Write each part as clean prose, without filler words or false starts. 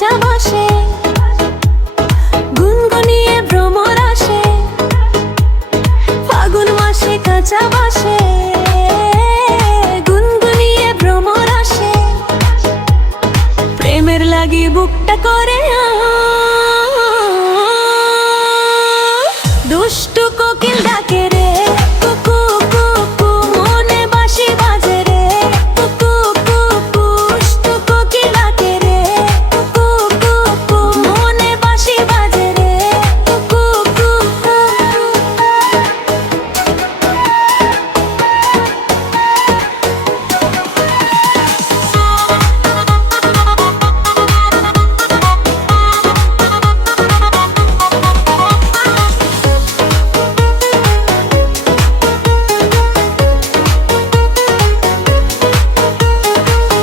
কাঁচা বাসে, গুনগুনিয়ে ভ্রমর আসে, ফাগুন মাসে কাঁচা বাসে, গুনগুনিয়ে ভ্রমর আসে, প্রেমের লাগি বুকটা করে দুষ্টু কোকিল ডাকে রে, কুকু কুকু মনে বাঁশি বাজে রে, কুকু কুকু দুষ্টু কোকিল ডাকে রে, কুকু কুকু মনে বাঁশি বাজে রে, কুকু কুকু।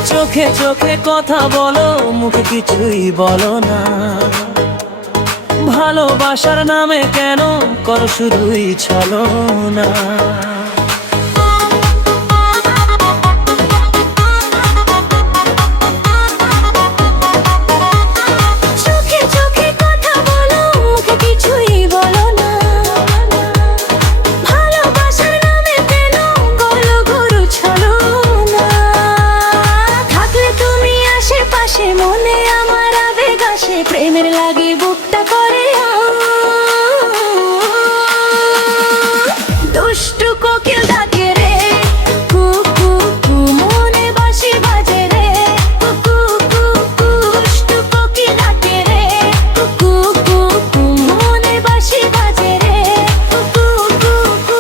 চোখে চোখে কথা বলো, মুখে কিছুই বলো না, ভালোবাসার নামে কেন করো শুধুই ছলনা। চোখে চোখে কথা বলো, মুখে কিছুই বলো না, ভালোবাসার নামে কেন গলো গরু ছলনা। থাকলে তুমি আশেপাশে, মনে আমার আবেগ আসে, প্রেমের লাগি বুকটা করে দুষ্টু কোকিল ডাকে রে, কুকু কু মনে বাঁশি বাজে রে, কুকু কুকু দুষ্টু কোকিল ডাকে রে, কুকু কুকু মনে বাঁশি বাজে রে, কুকু কুকু।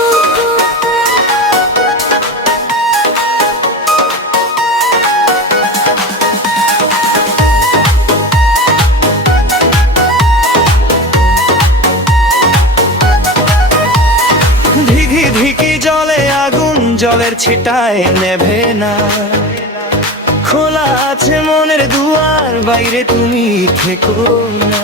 ধিকি ধিকি জলে আগুন, জলের ছিটায় নেভে না, খোলা আছে মনের দুয়ার, বাইরে তুমি থেকো না।